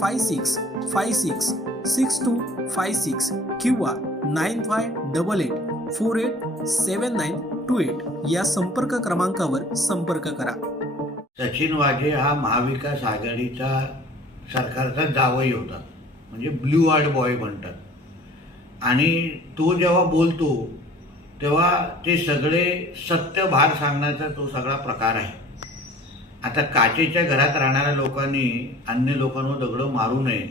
five six five six six two five six किंवा nine five double eight four eight seven nine two eight या संपर्क क्रमांकावर संपर्क करा. सचिन वाघे हा महाविकास आघाडीचा सरकारचा जावई होता. म्हणजे ब्ल्यू आर्ट बॉय म्हणतात. आणि तो जेव्हा बोलतो तेव्हा ते सगळे सत्य भार सांगण्याचा तो सगळा प्रकार आहे. आता काचेच्या घरात राहणाऱ्या लोकांनी अन्य लोकांवर दगडं मारू नये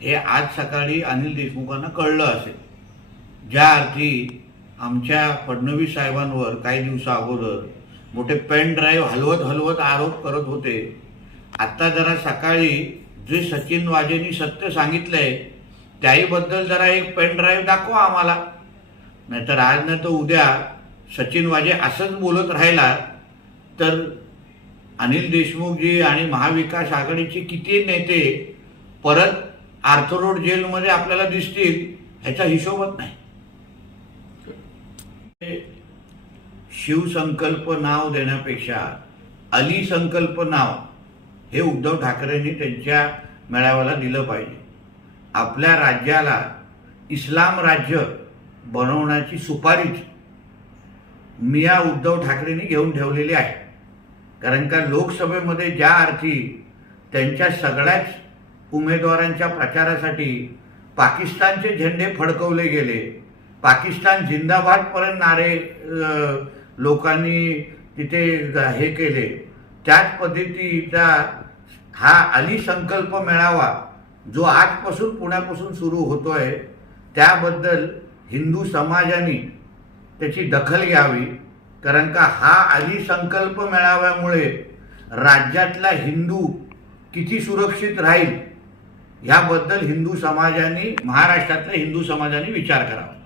हे आज सकाळी अनिल देशमुखांना कळलं असेल. ज्या अर्थी आमच्या फडणवीस साहेबांवर काही दिवसा अगोदर मोठे पेन ड्राईव्ह हलवत हलवत आरोप करत होते. आत्ता जरा सकाळी जे सचिन वाजेंनी सत्य सांगितलंय त्याहीबद्दल जरा एक पेन ड्राईव्ह दाखवा आम्हाला. नाहीतर आज नाही तर उद्या सचिन वाजे असंच बोलत राहिला तर अनिल देशमुखजी आणि महाविकास आघाडीचे किती नेते परत आर्थरोड जेलमध्ये आपल्याला दिसतील ह्याचा हिशोबच नाही. शिवसंकल्प नाव देण्यापेक्षा अली संकल्प नाव हे उद्धव ठाकरेंनी त्यांच्या मेळाव्याला दिलं पाहिजे. आपल्या राज्याला इस्लाम राज्य बनवण्याची सुपारीच मिया उद्धव ठाकरेंनी घेऊन ठेवलेली आहे. कारण का लोकसभेमध्ये ज्या अर्थी त्यांच्या सगळ्याच उमेदवारांच्या प्रचारासाठी पाकिस्तानचे झेंडे फडकवले गेले पाकिस्तान जिंदाबादपर्यंत नारे लोकांनी तिथे हे केले त्याच पद्धतीचा हा अली संकल्प मेळावा जो आजपासून पुण्यापासून सुरू होतो आहे त्याबद्दल हिंदू समाजाने त्याची दखल घ्यावी. कारण का हा आधी संकल्प मेळाव्यामुळे राज्यातला हिंदू किती सुरक्षित राहील? ह्याबद्दल हिंदू समाजाने महाराष्ट्रातल्या हिंदू समाजाने विचार करावा.